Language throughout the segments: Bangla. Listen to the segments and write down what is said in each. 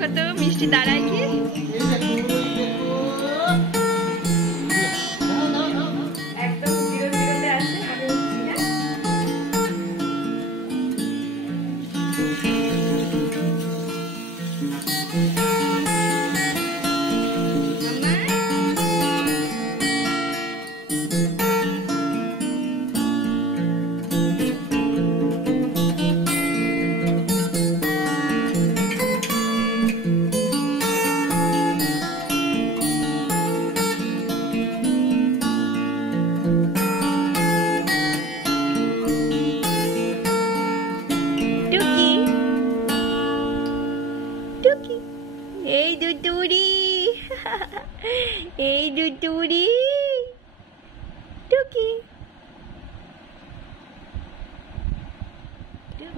দেখো তো মিষ্টি দাঁড়ায় কি একদম জিরো জিরোতে আছে। আমি উঠছি না। এই দুটুরি এই দুটুরি টুকি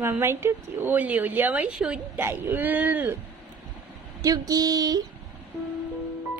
মামাই টুকি ওলে ওলে আমার শোনটাই টুকি।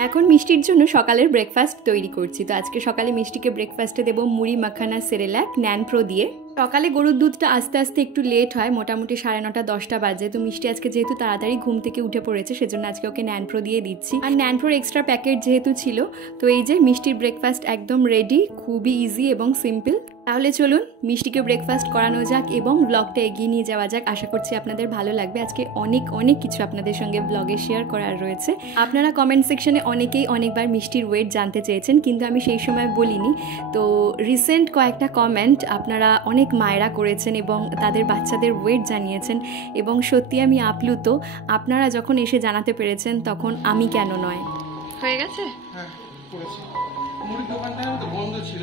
এখন মিষ্টির জন্য সকালের ব্রেকফাস্ট তৈরি করছি। তো আজকে সকালে মিষ্টিকে ব্রেকফাস্টে দেবো মুড়ি মাখানা সেরেল্যাক ন্যানপ্রো দিয়ে। সকালে গরুর দুধটা আস্তে আস্তে একটু লেট হয়, মোটামুটি 9:30 10টা বাজে। তো মিষ্টি আজকে যেহেতু তাড়াতাড়ি ঘুম থেকে উঠে পড়েছে সেজন্য আজকে ওকে ন্যানপ্রো দিয়ে দিচ্ছি। আর ন্যানপ্রোর এক্সট্রা প্যাকেট যেহেতু ছিল, তো এই যে মিষ্টির ব্রেকফাস্ট একদম রেডি, খুবই ইজি এবং সিম্পল। তাহলে চলুন মিষ্টিকে ব্রেকফাস্ট করানো যাক এবং ব্লগটা এগিয়ে নিয়ে যাওয়া যাক। আশা করছি আপনাদের ভালো লাগবে। আজকে অনেক অনেক কিছু আপনাদের সঙ্গে ব্লগে শেয়ার করার রয়েছে। আপনারা কমেন্ট সেকশনে অনেকেই অনেকবার মিষ্টির ওয়েট জানতে চেয়েছেন, কিন্তু আমি সেই সময় বলিনি। তো রিসেন্ট কয়েকটা কমেন্ট আপনারা অনেক মায়েরা করেছেন এবং তাদের বাচ্চাদের ওয়েট জানিয়েছেন, এবং সত্যি আমি আপ্লুত। আপনারা যখন এসে জানাতে পেরেছেন তখন আমি কেন নয়। হয়ে গেছে? হ্যাঁ করেছি। মুড়ির দোকানটা তো বন্ধ ছিল,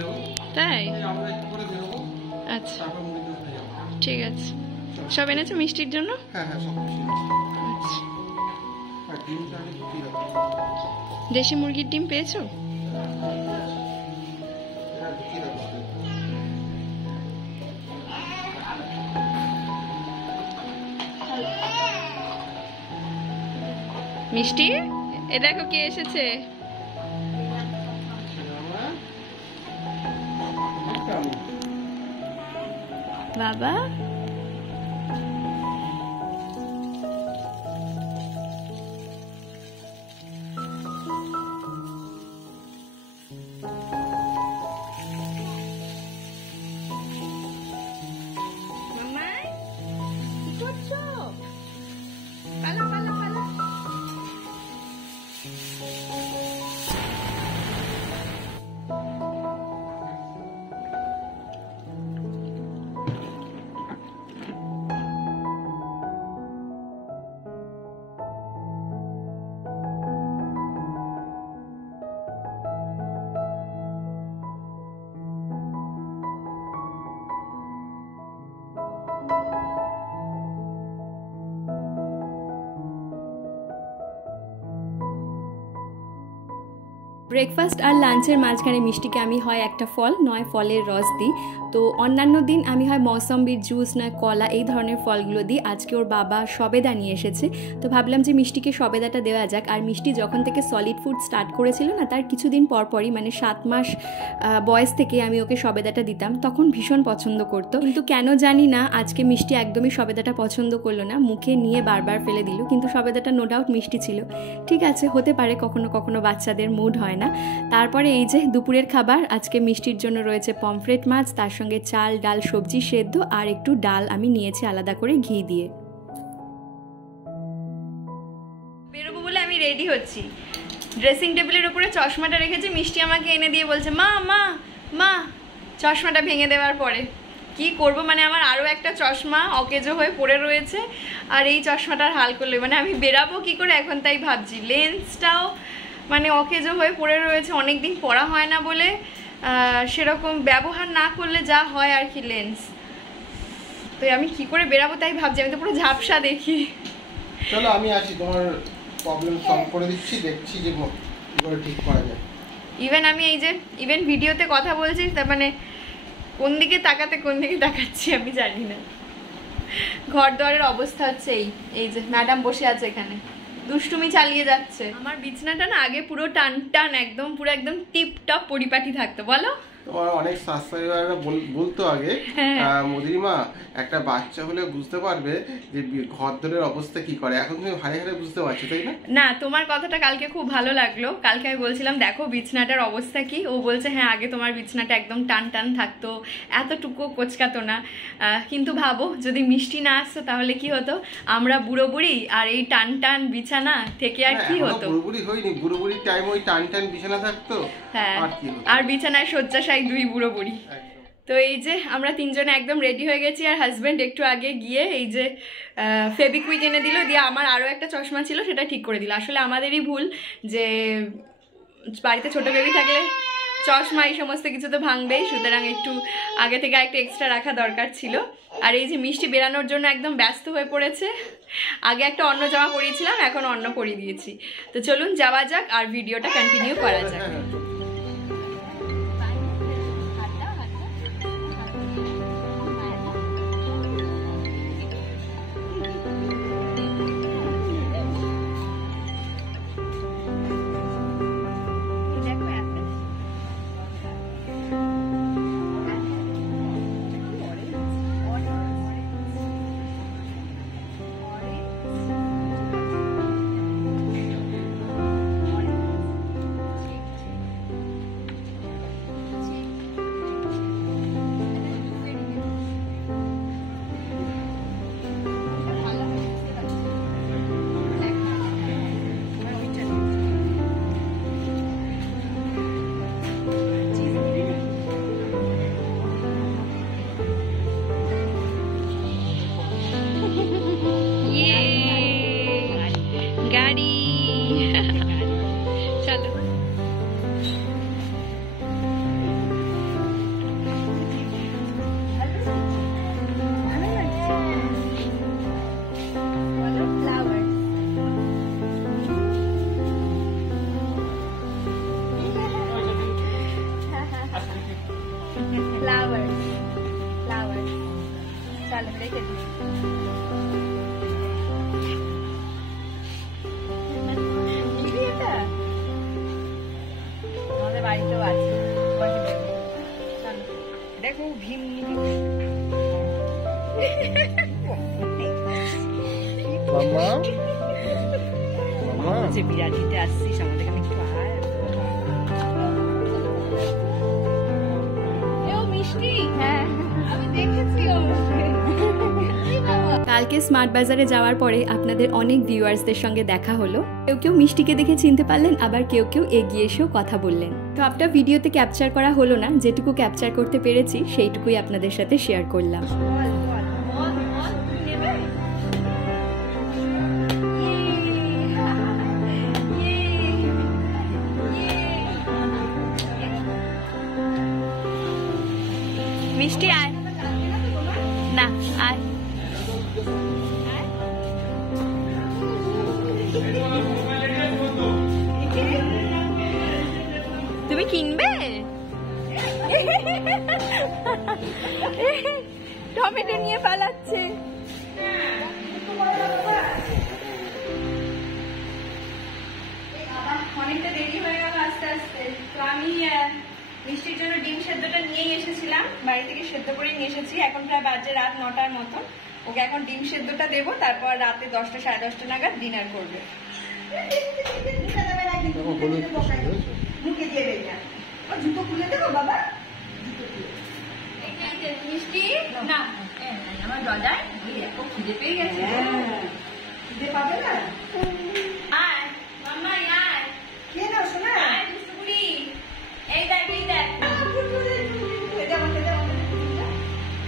তাই? আমরা একটু করে বেরোবো। আচ্ছা তারপর মুড়ির দোকানে যাবো। ঠিক আছে। সব এনেছো মিষ্টির জন্য? হ্যাঁ হ্যাঁ সব কিছু। আচ্ছা, আর ডিমটা আগে কি হবে? দেশি মুরগির ডিম পেয়েছো? হ্যাঁ কি হবে? মিষ্টি এ দেখো কে এসেছে। বাবা মামাই কি করছো? পালা পালা পালা। ব্রেকফাস্ট আর লাঞ্চের মাঝখানে মিষ্টিকে আমি হয় একটা ফল নয় ফলের রস দিই। তো অন্যান্য দিন আমি হয় মৌসম্বির জুস নয় কলা এই ধরনের ফলগুলো দিই। আজকে ওর বাবা সবেদা নিয়ে এসেছে, তো ভাবলাম যে মিষ্টিকে সবেদাটা দেওয়া যাক। আর মিষ্টি যখন থেকে সলিড ফুড স্টার্ট করেছিল না, তার কিছুদিন পরপরই মানে 7 মাস বয়স থেকে আমি ওকে সবেদাটা দিতাম, তখন ভীষণ পছন্দ করতো। কিন্তু কেন জানি না আজকে মিষ্টি একদমই সবেদাটা পছন্দ করলো না, মুখে নিয়ে বারবার ফেলে দিল। কিন্তু সবেদাটা নো ডাউট মিষ্টি ছিল। ঠিক আছে, হতে পারে কখনো কখনো বাচ্চাদের মুড হয় না। তারপরে এই যে দুপুরের খাবার, আজকে মিষ্টির জন্য রয়েছে পমফ্রেট মাছ, তার সঙ্গে চাল ডাল সবজি সেদ্ধ আর একটু ডাল আমি নিয়েছি আলাদা করে ঘি দিয়ে। বেরোবো বলে আমি রেডি হচ্ছি। ড্রেসিং টেবিলের উপরে চশমাটা রেখেছি, মিষ্টি আমাকে এনে দিয়ে বলছে মা মা মা, চশমাটা ভেঙে দেওয়ার পরে কি করব, মানে আমার আরও একটা চশমা অকেজো হয়ে পড়ে রয়েছে, আর এই চশমাটার হাল করলে মানে আমি বেরাবো কি করে এখন তাই ভাবছি। লেন্সটাও মানে অকেজো হয়ে পড়ে রয়েছে, অনেক দিন পরা হয় না বলে সেরকম ব্যবহার না করলে যা হয় আর কি লেন্স, তো আমি কি করে বেরাবো তাই ভাবছি। আমি তো পুরো ঝাপসা দেখি। চলো আমি আসি, তোমার প্রবলেম সলভ করে দিচ্ছি, দেখছি যে কি করে ঠিক করা যায়। ইভেন আমি এই যে ভিডিওতে কথা বলছি, তার মানে কোন দিকে তাকাচ্ছি আমি জানি না। ঘর দুয়ারের অবস্থা হচ্ছে এই যে ম্যাডাম বসে আছে এখানে, দুষ্টুমি চালিয়ে যাচ্ছে। আমার বিছনাটা না আগে পুরো টান টান একদম পুরো একদম টিপ টপ পরিপাটি থাকতো, বলো। তোমার অনেক সাবস্ক্রাইবাররা বলতো আগে মোদিমা একটা বাচ্চা হলে বুঝতে পারবে যে ঘরদোরের অবস্থা কি করে, এখন তুমি হারে হারে বুঝতে পারছো, তাই না? না, তোমার কথাটা কালকে খুব ভালো লাগলো। কালকে আমি বলছিলাম দেখো বিছনাটার অবস্থা কি, ও বলছে হ্যাঁ আগে তোমার বিছনাটা একদম টান টান থাকতো, এতটুকু কোচকাতো না। কিন্তু ভাবো যদি মিষ্টি না আসতো তাহলে কি হতো, আমরা বুড়ো বুড়ি আর এই টান টান বিছানা থেকে আর কি হতো। বুড়ো বুড়ি হইনি, বুড়ো বুড়ির টাইম ওই টান টান বিছানা থাকতো। হ্যাঁ, আর বিছানায় শয্যাশায়ী 2 বুড়ো বুড়ি। তো এই যে আমরা 3 জনে একদম রেডি হয়ে গেছি, আর হাজব্যান্ড একটু আগে গিয়ে এই যে ফেবিকুইক এনে দিল, দিয়ে আমার আরও একটা চশমা ছিল সেটা ঠিক করে দিল। আসলে আমাদেরই ভুল যে বাড়িতে ছোট বেবি থাকলে চশমা এই সমস্ত কিছু তো ভাঙবেই, সুতরাং একটু আগে থেকে একটু এক্সট্রা রাখা দরকার ছিল। আর এই যে মিষ্টি বেরানোর জন্য একদম ব্যস্ত হয়ে পড়েছে। আগে একটা অন্য জামা পরিয়েছিলাম, এখন অন্য পরিয়ে দিয়েছি। তো চলুন যাওয়া যাক আর ভিডিওটা কন্টিনিউ করা যাক। গাড়ি চলো। বাড়িতেও আছে দেখো ভীম যে বিরাটিতে আসছিস আমাদের এখানে একটু আয়। মিষ্টি হ্যাঁ আমি দেখেছি। কালকে স্মার্ট বাজারে যাওয়ার পরে আপনাদের অনেক ভিউয়ার্সদের সঙ্গে দেখা হলো। কেউ কেউ মিষ্টিকে দেখে চিনতে পারলেন, আবার কেউ কেউ এগিয়ে এসেও কথা বললেন। সবটা ভিডিওতে ক্যাপচার করা হলো না, যেটুকু ক্যাপচার করতে পেরেছি সেইটুকুই আপনাদের সাথে শেয়ার করলাম। মিষ্টি আয় না, আয় তুমি কিনবে? টমেটো নিয়ে পালাচ্ছে। অনেকটা দেরি হয়ে গেল আস্তে আস্তে। তো আমি মিষ্টির জন্য ডিম সেদ্ধটা নিয়েই এসেছিলাম, বাড়ি থেকে সেদ্ধ করে নিয়ে এসেছি। এখন প্রায় বাজে রাত 9টার মতন। ওকে এখন ডিম সেদ্ধটা দেবো, তারপর রাতে 10টা সাড়ে 10টা নাগাদ ডিনার করবে। জুতো খুলে দেবো বাবা, মিষ্টি না আমার দরজায় খিদে পেয়ে গেছে। খিদে পাবে না? আয় মাম্মা আয়, খেয়ে নাও শোনা। আয় দুষ্টুকুড়ি, এই দেখ এই দেখ,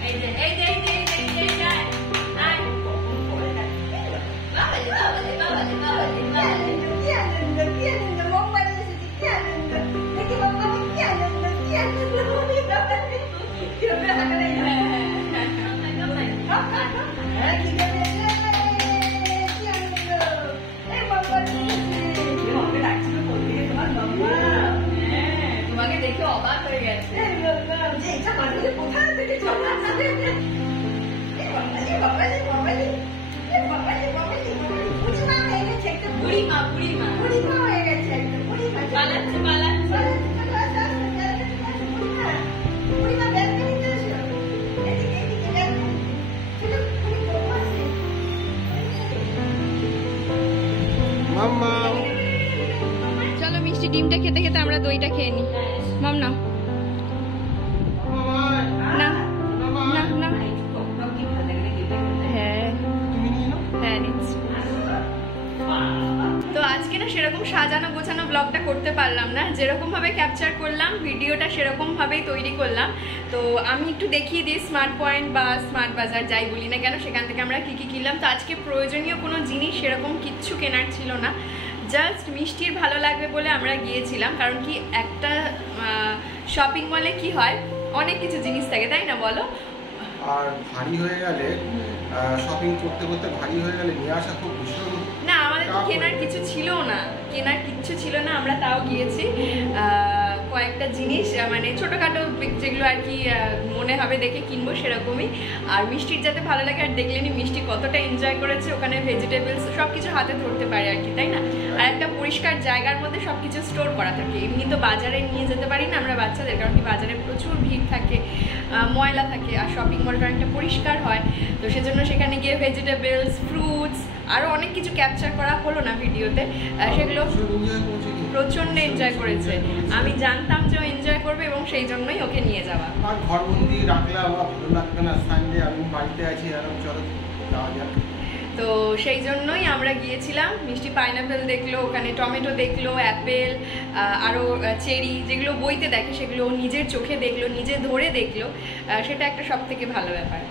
এই যে এই যে এই যে এই যে এই যে আয়। বাবালে বাবালে বাবালে বাবালে বাবালে কি আনন্দ কি আনন্দ, মোবাইল এসেছে কি আনন্দ, দেখি বাবা কি আনন্দ কি আনন্দ। তোমাকে দেখে অবাক হয়ে গেছে। বুড়িমা বুড়িমা বুড়িমা হয়ে গেছে, পালাচ্ছে পালাচ্ছে। ডিমটা খেতে খেতে আমরা দইটা খেয়ে নিই। মাম নাও, না না না, হ্যাঁ হ্যাঁ নিচ্ছি। তো আজকে না সেরকম সাজানো গোছানো ব্লগটা করতে পারলাম না, যেরকম ভাবে ক্যাপচার করলাম ভিডিওটা সেরকম ভাবেই তৈরি করলাম। তো আমি একটু দেখিয়ে দিই স্মার্ট পয়েন্ট বা স্মার্ট বাজার যাই বলি না কেন, সেখান থেকে আমরা কি কি কিনলাম। তো আজকে প্রয়োজনীয় কোনো জিনিস সেরকম কিচ্ছু কেনার ছিল না, জাস্ট মিষ্টির ভালো লাগবে বলে আমরা গিয়েছিলাম। কারণ কি একটা শপিং মলে কি হয়, অনেক কিছু জিনিস থাকে, তাই না বলো? আর ভারী হয়ে গেলে শপিং করতে করতে ভারী হয়ে গেলে নিয়ে আসা খুব ভীষণ না, আমাদের তো কেনার কিছু ছিল না, আমরা তাও গিয়েছি কয়েকটা জিনিস, মানে ছোটখাটো যেগুলো আর কি মনে হবে দেখে কিনবো সেরকমই। আর মিষ্টির যাতে ভালো লাগে, আর দেখলেনি মিষ্টি কতটা এনজয় করেছে, ওখানে ভেজিটেবলস সবকিছু হাতে ধরতে পারে আর কি, তাই না? আর একটা পরিষ্কার জায়গার মধ্যে সবকিছু স্টোর করা থাকে। এমনি তো বাজারে নিয়ে যেতে পারি না আমরা বাচ্চাদের, কারণ কি বাজারে প্রচুর ভিড় থাকে, ময়লা থাকে, আর শপিং মলটা অনেকটা পরিষ্কার হয়। তো সেজন্য সেখানে গিয়ে ভেজিটেবলস, ফ্রুটস, আরও অনেক কিছু ক্যাপচার করা হলো না ভিডিওতে, সেগুলো প্রচন্ড এনজয় করেছে। আমি জানতাম যে ও এনজয় করবে এবং সেই জন্যই ওকে নিয়ে যাওয়া। আর ঘরবন্দি রাখলে আমার ভালো লাগবে না, সানডে আমি বাড়িতে আছি, আর চলো যাওয়া যাক। তো সেই জন্যই আমরা গিয়েছিলাম। মিষ্টি পাইনাপেল দেখলো, ওখানে টমেটো দেখলো, অ্যাপেল, আরও চেরি, যেগুলো বইতে দেখে সেগুলো নিজের চোখে দেখলো, নিজে ধরে দেখলো, সেটা একটা সব থেকে ভালো ব্যাপার।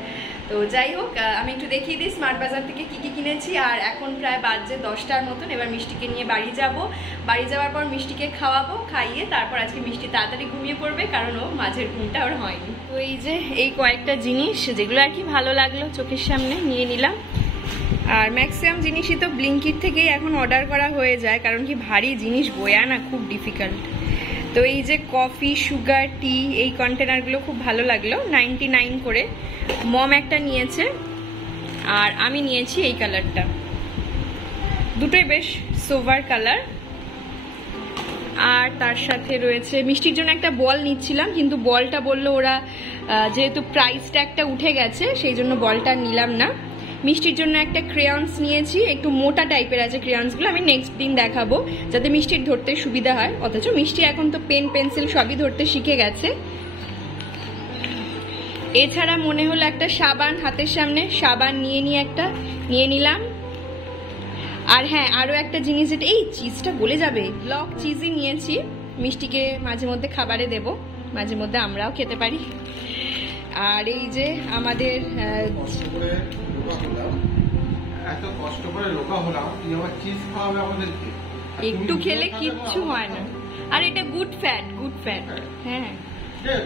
তো যাই হোক, আমি একটু দেখিয়ে দিই স্মার্ট বাজার থেকে কী কী কিনেছি। আর এখন প্রায় বাজে 10টার মতন, এবার মিষ্টিকে নিয়ে বাড়ি যাব। বাড়ি যাওয়ার পর মিষ্টিকে খাওয়াবো, খাইয়ে তারপর আজকে মিষ্টি তাড়াতাড়ি ঘুমিয়ে পড়বে, কারণ ও মাঝের ঘুমটা ওর হয়নি। তো এই যে এই কয়েকটা জিনিস যেগুলো আর কি ভালো লাগলো চোখের সামনে নিয়ে নিলাম। আর ম্যাক্সিমাম জিনিসই তো ব্লিঙ্কিট থেকেই এখন অর্ডার করা হয়ে যায়, কারণ কি ভারী জিনিস বয়া না খুব ডিফিকাল্ট। তো এই যে কফি, সুগার, টি, এই কন্টেনারগুলো খুব ভালো লাগলো, 99 করে। মম একটা নিয়েছে আর আমি নিয়েছি এই কালারটা, দুটোই বেশ সোভার কালার। আর তার সাথে রয়েছে মিষ্টির জন্য একটা বল নিচ্ছিলাম, কিন্তু বলটা বললো ওরা যেহেতু প্রাইস ট্যাগটা উঠে গেছে সেই জন্য বলটা নিলাম না। মিষ্টির জন্য একটা ক্রেয়ন্স নিয়েছি, একটু মোটা টাইপের আছে ক্রেয়ন্সগুলো, আমি নেক্সট দিন দেখাবো যাতে মিষ্টির ধরতে সুবিধা হয়। অথচ মিষ্টি এখন তো পেন পেন্সিল সবই ধরতে শিখে গেছে। এছাড়া মনে হলো একটা সাবান, হাতের সামনে সাবান নিয়ে নিলাম। আর হ্যাঁ, আরও একটা জিনিস, যেটা এই চিজটা বলে যাবে, ব্লক চিজই নিয়েছি, মিষ্টিকে মাঝে মধ্যে খাবারে দেব, মাঝে মধ্যে আমরাও খেতে পারি। আর এই যে আমাদের এত কষ্ট করে রোগা হলাম, তুই আবার চিজ খাওয়াবে আমাদেরকে? একটু খেলে কিচ্ছু হয় না। আর এটা গুড ফ্যাট, হ্যাঁ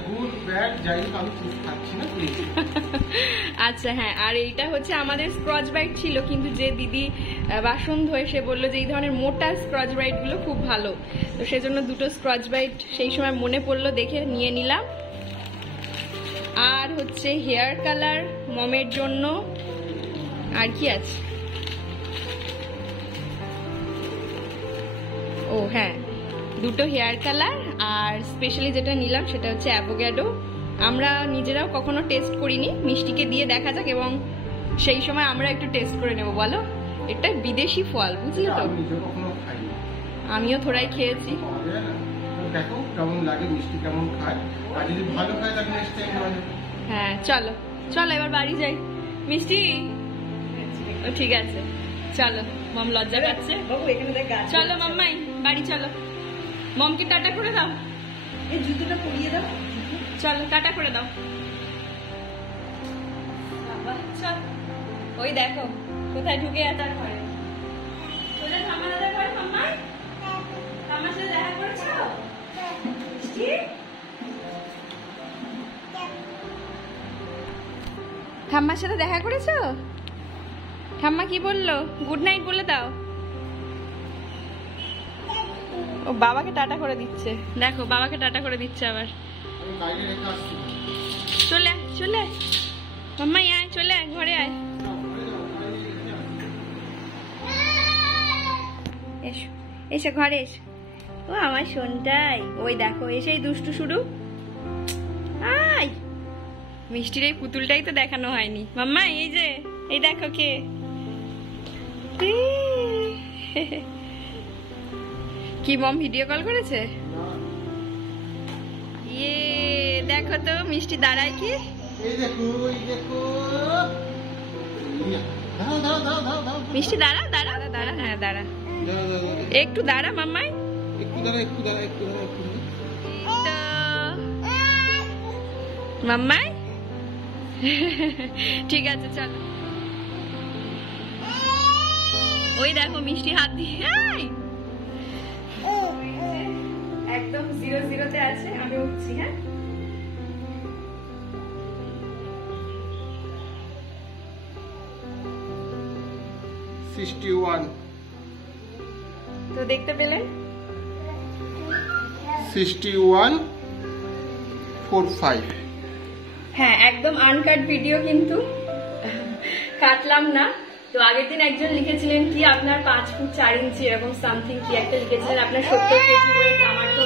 গুড ব্যাড যাই হোক, আমি চিজ খাচ্ছি না প্লিজ। আচ্ছা হ্যাঁ, আর এইটা হচ্ছে আমাদের স্ক্রচ ব্রাইট ছিল, কিন্তু যে দিদি বাসন ধোয় সে বললো যে এই ধরনের মোটা স্ক্রচ ব্রাইট গুলো খুব ভালো, তো সেজন্য দুটো স্ক্রচ ব্রাইট সেই সময় মনে পড়লো দেখে নিয়ে নিলাম। আর হচ্ছে হেয়ার কালার মমের জন্য। আর কি আছে, ও হ্যাঁ, দুটো হেয়ার কালার। আর স্পেশালি যেটা নিলাম সেটা হচ্ছে অ্যাভোক্যাডো। আমরা নিজেরাও কখনো টেস্ট করিনি, মিষ্টিকে দিয়ে দেখা যাক এবং সেই সময় আমরা একটু টেস্ট করে নেব। বলো, এটা বিদেশি ফল, বুঝলে তো? আমিও থোড়াই খেয়েছি, দেখো কেমন লাগে, মিষ্টি কেমন খায়, আর যদি ভালো খায় তাহলে নেক্সট টাইম হবে। হ্যাঁ চলো চলো এবার বাড়ি যাই। মিষ্টি, ও ঠিক আছে চলো, মম লজ্জা পাচ্ছে। চলো মাম্মাই বাড়ি চলো, মমকে টাটা করে দাও, এই জুতোটা পরিয়ে দাও, চলো টাটা করে দাও। চল, ওই দেখো কোথায় ঢুকে আছে ঘরে, চলে ঠাম্মা দাদার ঘরে। মাম্মাই, ঠাম্মার সাথে দেখা করেছো? ঠাম্মার সাথে দেখা করেছো? ঠাম্মা কি বললো? গুড নাইট বলে দাও। ও বাবাকে টাটা করে দিচ্ছে, দেখো বাবাকে টাটা করে দিচ্ছে আবার। চলে চলে মাম্মাই আয়, চলে আয় ঘরে আয়, এসো এসো ঘরে এসো। ও আমার সোনটাই, ওই দেখো এসেই দুষ্টু শুরু। আয়, মিষ্টির এই পুতুলটাই তো দেখানো হয়নি। মাম্মা এই যে, এই দেখো কে। কি মম ভিডিও কল করেছে? ইয়ে দেখো তো মিষ্টি দাঁড়ায় কি? এই দেখো এই দেখো মিষ্টি দাঁড়া দাঁড়া দাঁড়া, হ্যাঁ দাঁড়া, একটু দাঁড়া মাম্মাই, একটু দাঁড়া একটু দাঁড়া একটু দাঁড়া একটু মাম্মাই। ঠিক আছে চলো। ওই দেখো মিষ্টি হাত দিয়ে একদম 0-0-তে আছে। আমি উঠছি, হ্যাঁ। তো দেখতে পেলেন 61:45। হ্যাঁ একদম আনকাট ভিডিও, কিন্তু কাটলাম না। তো আগের দিন একজন লিখেছিলেন কি আপনার 5 ফুট 4 ইঞ্চি এরকম সামথিং কি একটা লিখেছিলেন, আপনার 70 কেজি ওয়েট, আমার তো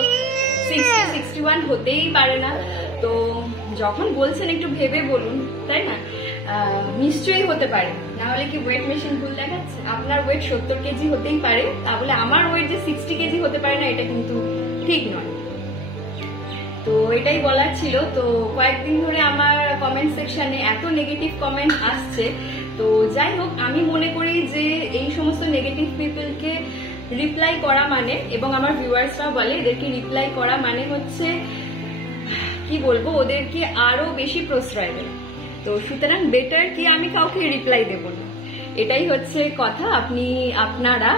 61 হতেই পারে না। তো যখন বলছেন একটু ভেবে বলুন, তাই না? নিশ্চয়ই হতে পারে, না হলে কি ওয়েট মেশিন ভুল দেখাচ্ছে? আপনার ওয়েট 70 কেজি হতেই পারে, তাহলে আমার ওয়েট যে 60 কেজি হতে পারে না, এটা কিন্তু ঠিক নয়। তো এটাই বলার ছিল। তো কয়েকদিন ধরে আমার কমেন্ট সেকশনে এত নেগেটিভ কমেন্ট আসছে। তো যাই হোক, আমি মনে করি যে এই সমস্ত নেগেটিভ পিপলকে রিপ্লাই করা মানে, এবং আমার ভিউয়ার্সরাও বলে এদেরকে রিপ্লাই করা মানে হচ্ছে কি বলবো, ওদেরকে আরো বেশি প্রশ্রয় দেয়। তো সুতরাং বেটার কি আমি কাউকে রিপ্লাই দেব না, এটাই হচ্ছে কথা। আপনারা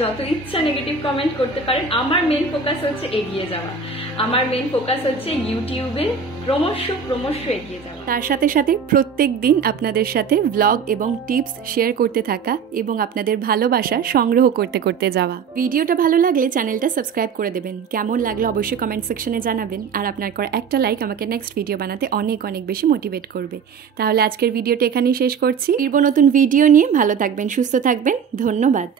যত ইচ্ছা নেগেটিভ কমেন্ট করতে পারেন। আমার মেন ফোকাস হচ্ছে এগিয়ে যাওয়া, আমার মেন ফোকাস হচ্ছে ইউটিউবে ক্রমশ এগিয়ে যাওয়া। তার সাথে সাথে প্রত্যেক দিন আপনাদের সাথে ব্লগ এবং টিপস শেয়ার করতে থাকা এবং আপনাদের ভালোবাসা সংগ্রহ করতে করতে যাওয়া। ভিডিওটা ভালো লাগলে চ্যানেলটা সাবস্ক্রাইব করে দেবেন। কেমন লাগলো অবশ্যই কমেন্ট সেকশনে জানাবেন। আর আপনার করা একটা লাইক আমাকে নেক্সট ভিডিও বানাতে অনেক অনেক বেশি মোটিভেট করবে। তাহলে আজকের ভিডিওটা এখানেই শেষ করছি। ফিরবো নতুন ভিডিও নিয়ে। ভালো থাকবেন, সুস্থ থাকবেন। ধন্যবাদ।